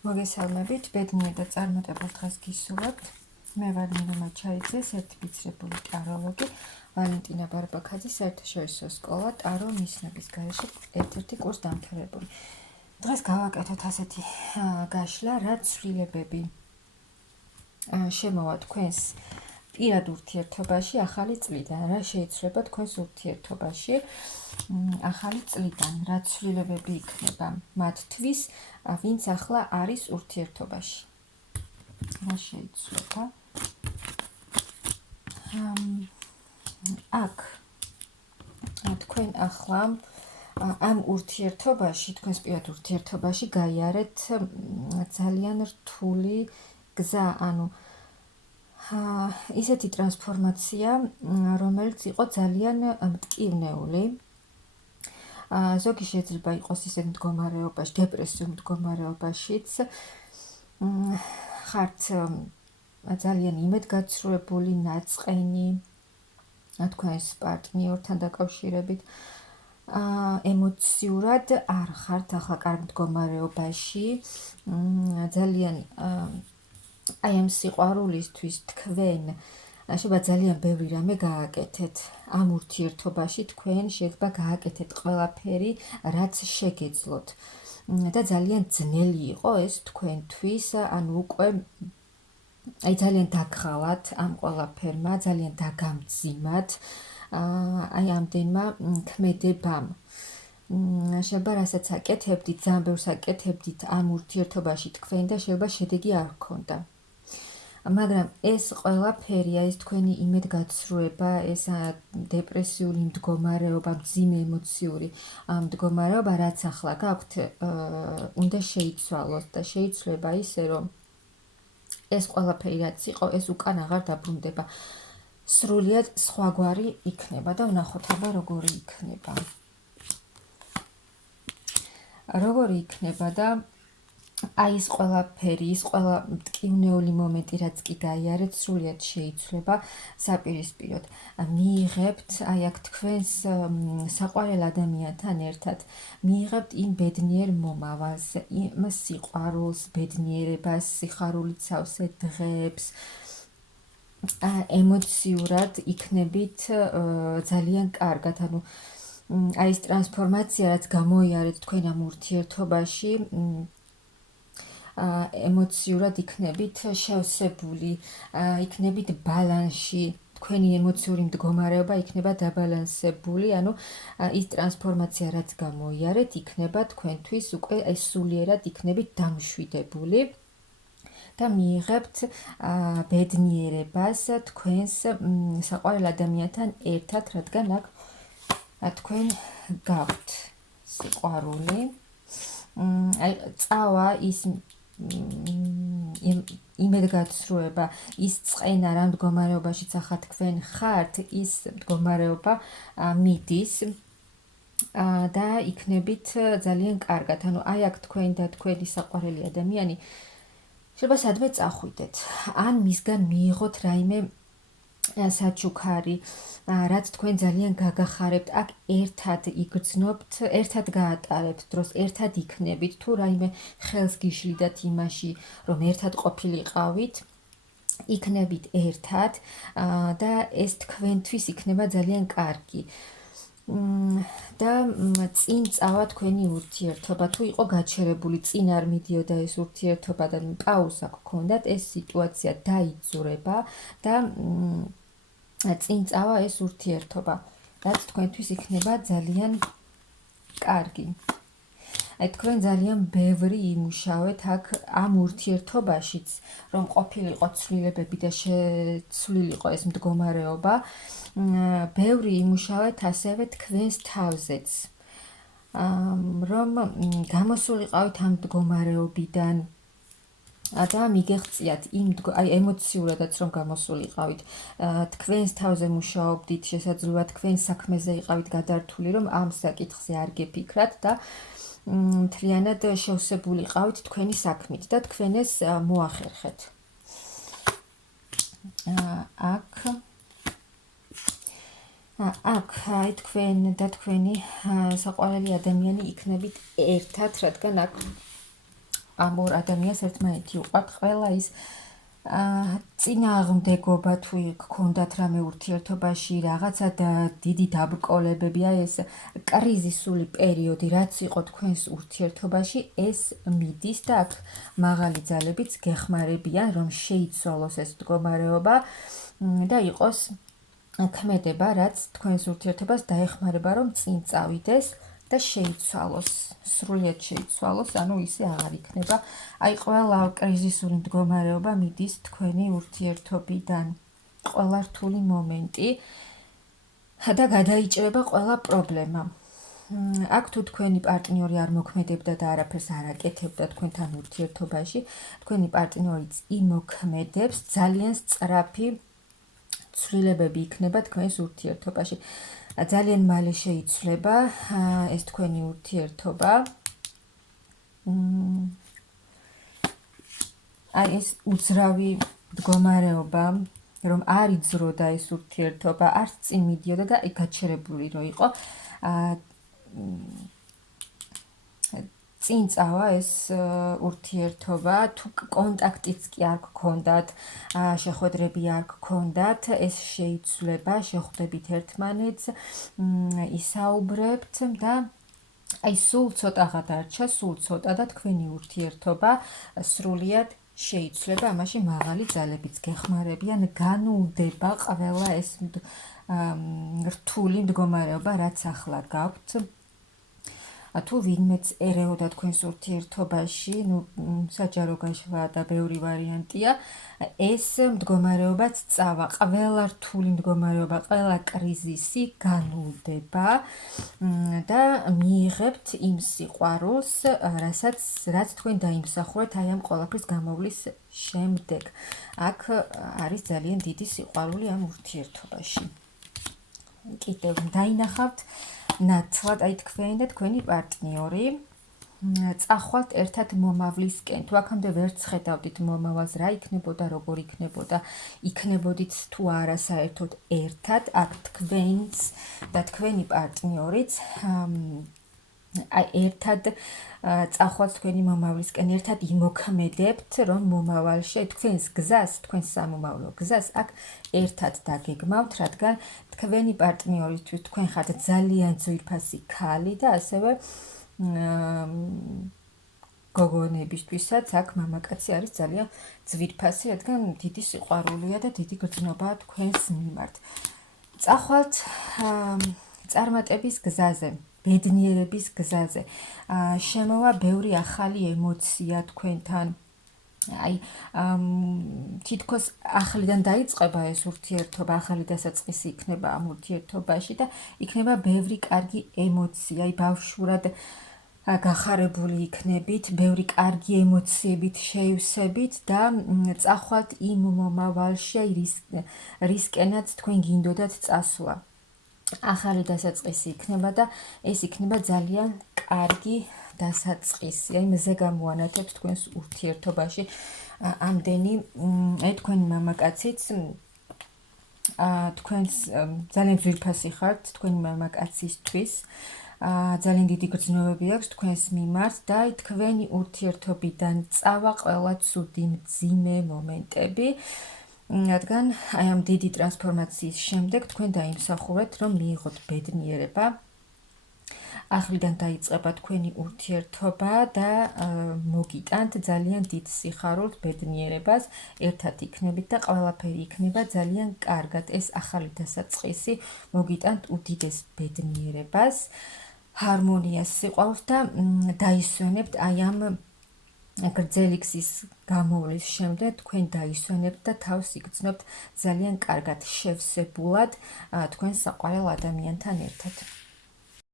მოგესალმებით, ბედნიერ და წარმატებულ დღეს გისურვებთ. მე ვარ ნინო მაჩაიძე, სერტიფიცირებული ტაროლოგი, ვალენტინა ბარბაქაძის საერთაშორისო სკოლა ტარო მისნების გარეშე ერთ-ერთი კურსდამთავრებული. დღეს გავაკეთოთ ასეთი გაშლა, რა ცვლილებები შემოვა თქვენს პირად ურთიერთობაში ახალი წლიდან, რა შეიცვლება თქვენს ურთიერთობაში ახალი წლიდან, რა ცვლილებები იქნება მათთვის, ვინც ახლა არის ურთიერთობაში. რა შეიცვლება? აქ თქვენ ახლა ამ ურთიერთობაში, თქვენს პირად ურთიერთობაში გაიარეთ ძალიან რთული გზა, ანუ ისეთი ტრანსფორმაცია, რომელიც იყო ძალიან მტკივნეული. ზოგი შეიძლება იყოს ისეთ მდგომარეობაში, დეპრესიულ მდგომარეობაშიც, ხართ ძალიან იმედგაცრუებული, ნაწყენი თქვენს პარტნიორთან დაკავშირებით, ემოციურად არ ხართ ახლა კარგ მდგომარეობაში, ძალიან აი ამ სიყვარულისთვის თქვენ შეიძლება ძალიან ბევრი რამე გააკეთეთ. ამ ურთიერთობაში თქვენ შეიძლება გააკეთეთ ყველაფერი, რაც შეგეძლოთ. და ძალიან ძნელი იყო ეს თქვენთვის, ანუ უკვე აი ძალიან დაგხალათ ამ ყველაფერმა, ძალიან დაგამძიმათ აი ამდენმა ქმედებამ. შეიძლება რასაც აკეთებდით, ძალიან ბევრს აკეთებდით ამ ურთიერთობაში თქვენ და შეიძლება შედეგი არ ჰქონდა. მაგრამ ეს ყველაფერი, ეს თქვენი იმედგაცრუება, ეს დეპრესიული მდგომარეობა, მძიმე ემოციური მდგომარეობა, რაც ახლა გაქვთ, უნდა შეიცვალოს და შეიცვლება ისე, რომ ეს ყველაფერი რაც იყო, ეს უკან აღარ დაბრუნდება. სრულიად სხვაგვარი იქნება და ვნახოთ აბა როგორი იქნება. როგორი იქნება და აი ეს ყველაფერი, ის ყველა მტკივნეული მომენტი, რაც კი გაიარეთ, სრულიად შეიცვლება საპირისპიროდ. მიიღებთ აი აქ თქვენს საყვარელ ადამიანთან ერთად, მიიღებთ იმ ბედნიერ მომავალს, იმ სიყვარულს, ბედნიერებას, სიხარულით სავსე დღეებს, ემოციურად იქნებით ძალიან კარგად, ანუ აი ეს ტრანსფორმაცია, რაც გამოიარეთ თქვენ ამ ურთიერთობაში, ემოციურად იქნებით შევსებული, იქნებით ბალანსში, თქვენი ემოციური მდგომარეობა იქნება დაბალანსებული, ანუ ის ტრანსფორმაცია, რაც გამოიარეთ, იქნება თქვენთვის უკვე ეს სულიერად იქნებით დამშვიდებული და მიიღებთ ბედნიერებას თქვენს საყვარელ ადამიანთან ერთად, რადგან აქ თქვენ გაქვთ სიყვარული. აი წავა ის იმედგაცრუება, ის წყენა რა მდგომარეობაშიც ახლა თქვენ ხართ, ის მდგომარეობა მიდის და იქნებით ძალიან კარგად. ანუ აი აქ თქვენ და თქვენი საყვარელი ადამიანი შეიძლება სადმე წახვიდეთ, ან მისგან მიიღოთ რაიმე საჩუქარი, რაც თქვენ ძალიან გაგახარებთ, აქ ერთად იგრძნობთ, ერთად გაატარებთ დროს, ერთად იქნებით, თუ რაიმე ხელს გიშლიდათ იმაში, რომ ერთად ყოფილიყავით, იქნებით ერთად და ეს თქვენთვის იქნება ძალიან კარგი. და წინ წავა თქვენი ურთიერთობა, თუ იყო გაჩერებული, წინ არ მიდიოდა ეს ურთიერთობა და პაუზა გქონდათ, ეს სიტუაცია დაიძურება და წინ წავა ეს ურთიერთობა, რაც თქვენთვის იქნება ძალიან კარგი. აი თქვენ ძალიან ბევრი იმუშავეთ აქ ამ ურთიერთობაშიც, რომ ყოფილიყო ცვლილებები და შეცვლილიყო ეს მდგომარეობა, ბევრი იმუშავეთ ასევე თქვენს თავზეც, რომ გამოსულიყავით ამ მდგომარეობიდან და მიგეღწიათ აი ემოციურადაც რომ გამოსულიყავით, თქვენს თავზე მუშაობდით, შესაძლოა თქვენს საქმეზე იყავით გადართული, რომ ამ საკითხზე არ გეფიქრათ და მთლიანად შევსებულიყავით თქვენი საქმით და თქვენ ეს მოახერხეთ. აქ აი თქვენ და თქვენი საყვარელი ადამიანი იქნებით ერთად, რადგან აქ ამ ორ ადამიანს ერთმანეთი უყვართ, ყველა ის წინააღმდეგობა თუ გქონდათ რამე ურთიერთობაში, რაღაცა დიდი დაბრკოლებები, აი ეს კრიზისული პერიოდი, რაც იყო თქვენს ურთიერთობაში, ეს მიდის და აქ მაღალი ძალებიც გეხმარებიან, რომ შეიცვალოს ეს მდგომარეობა და იყოს ქმედება, რაც თქვენს ურთიერთობას დაეხმარება, რომ წინ წავიდეს და შეიცვალოს, სრულიად შეიცვალოს, ანუ ისე აღარ იქნება. აი, ყველა კრიზისული მდგომარეობა მიდის თქვენი ურთიერთობიდან, ყველა რთული მომენტი და გადაიჭრება ყველა პრობლემა. აქ თუ თქვენი პარტნიორი არ მოქმედებდა და არაფერს არ აკეთებდა თქვენთან ურთიერთობაში, თქვენი პარტნიორიც იმოქმედებს, ძალიან სწრაფი ცვლილებები იქნება თქვენს ურთიერთობაში. ძალიან მალე შეიცვლება ეს თქვენი ურთიერთობა. აი ეს უძრავი მდგომარეობა, რომ არ იძროდა ეს ურთიერთობა, არც წინ მიდიოდა და გაჩერებული რო იყო, წინ წავა ეს ურთიერთობა, თუ კონტაქტიც კი არ გქონდათ, შეხვედრები არ გქონდათ, ეს შეიცვლება, შეხვდებით ერთმანეთს, ისაუბრებთ და აი სულ ცოტაღა დარჩა, სულ ცოტა და თქვენი ურთიერთობა სრულიად შეიცვლება, ამაში მაღალი ძალებიც გეხმარებიან, განულდება ყველა ეს რთული მდგომარეობა, რაც ახლა გაქვთ. თუ ვინმეც ერეოდა თქვენს ურთიერთობაში, საჯარო გაშლა და ბევრი ვარიანტია, ეს მდგომარეობაც წავა, ყველა რთული მდგომარეობა, ყველა კრიზისი განულდება და მიიღებთ იმ სიყვარულს, რაც თქვენ დაიმსახურეთ აი ამ ყველაფრის გამოვლის შემდეგ. აქ არის ძალიან დიდი სიყვარული ამ ურთიერთობაში. კიდევ დაინახავთ ნაცვლად აი თქვენი და თქვენი პარტნიორი წახვალთ ერთად მომავლისკენ. თუ აქამდე ვერ ცხედავდით მომავალს, რა იქნებოდა, როგორ იქნებოდა, იქნებოდით თუ არა საერთოდ ერთად, აქ თქვენც და თქვენი პარტნიორიც აი ერთად წახვალთ თქვენი მომავლისკენ, ერთად იმოქმედებთ, რომ მომავალში თქვენს გზას, თქვენს სამომავლო გზას აქ ერთად დაგეგმავთ, რადგან თქვენი პარტნიორისთვის თქვენ ხართ ძალიან ძვირფასი ქალი და ასევე გოგონებისთვისაც აქ მამაკაცი არის ძალიან ძვირფასი, რადგან დიდი სიყვარულია და დიდი გრძნობაა თქვენს მიმართ. წახვალთ წარმატების გზაზე, ბედნიერების გზაზე. შემოვა ბევრი ახალი ემოცია თქვენთან. აი, თითქოს ახლიდან დაიწყება ეს ურთიერთობა, ახალი დასაწყისი იქნება ამ ურთიერთობაში და იქნება ბევრი კარგი ემოცია, აი ბავშვურად გახარებული იქნებით, ბევრი კარგი ემოციებით შეივსებით და წახვალთ იმ მომავალში, აი რისკენაც თქვენ გინდოდათ წასვლა. ახალი დასაწყისი იქნება და ეს იქნება ძალიან კარგი დასაწყისი. აი მზე გამოანათებთ თქვენს ურთიერთობაში ამდენი თქვენი მამაკაციც თქვენს ძალიან ძვირფასი ხართ თქვენი მამაკაცისთვის. ძალიან დიდი გრძნობები აქვს თქვენს მიმართ და თქვენი ურთიერთობიდან წავა ყველა ცუდი მძიმე მომენტები, რადგან აი ამ დიდი ტრანსფორმაციის შემდეგ თქვენ დაიმსახურეთ, რომ მიიღოთ ბედნიერება. ახლიდან დაიწყება თქვენი ურთიერთობა და მოგიტანთ ძალიან დიდ სიხარულთ ბედნიერებას, ერთად იქნებით და ყველაფერი იქნება ძალიან კარგად. ეს ახალი დასაწყისი მოგიტანთ უდიდეს ბედნიერებას, ჰარმონიას, სიყვარულს და დაისვენებთ აი ამ გრძელი გზის გამოვლის შემდეგ თქვენ დაისვენებთ და თავს იგრძნობთ ძალიან კარგად შევსებულად თქვენ საყვარელ ადამიანთან ერთად.